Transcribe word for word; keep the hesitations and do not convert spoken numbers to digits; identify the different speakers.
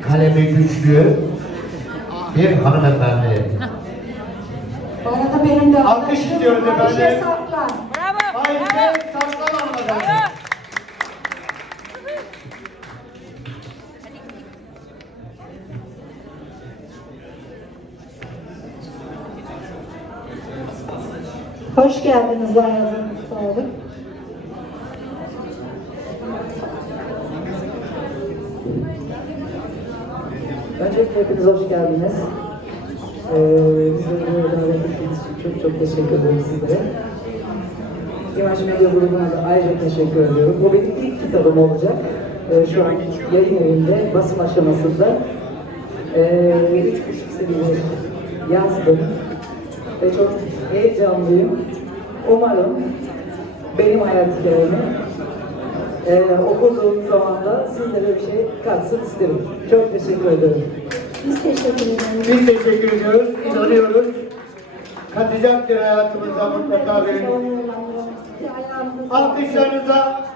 Speaker 1: kalemi güçlü bir hanımefendi.
Speaker 2: Bu arada benim de
Speaker 1: Alkış istiyoruz efendim.
Speaker 2: Ayşe Saklan.
Speaker 3: Bravo.
Speaker 1: Ayşe Saklan hanımefendi.
Speaker 2: Hoş geldiniz ayağınıza sağlık.
Speaker 4: Öncelikle hepiniz hoş geldiniz. Ee, bizleri böyle davet ettiğiniz için çok çok teşekkür ederim sizlere. İmaj Medya grubuna da ayrıca teşekkür ediyorum. Bu benim ilk kitabım olacak. Ee, şu an yayın evinde, basım aşamasında. Ee, üç buçuk senedir yazdım. Ve çok heyecanlıyım. Umarım benim hayat hikayemi Ee, okuduğum zaman da sizlere bir şey katsın isterim. Çok teşekkür ederim.
Speaker 2: Biz teşekkür ederiz.
Speaker 1: Biz teşekkür ediyoruz, inanıyoruz. Katacaktır hayatımıza mutlaka verin.
Speaker 2: Ayağınıza sağlık.
Speaker 1: Alkışlarınıza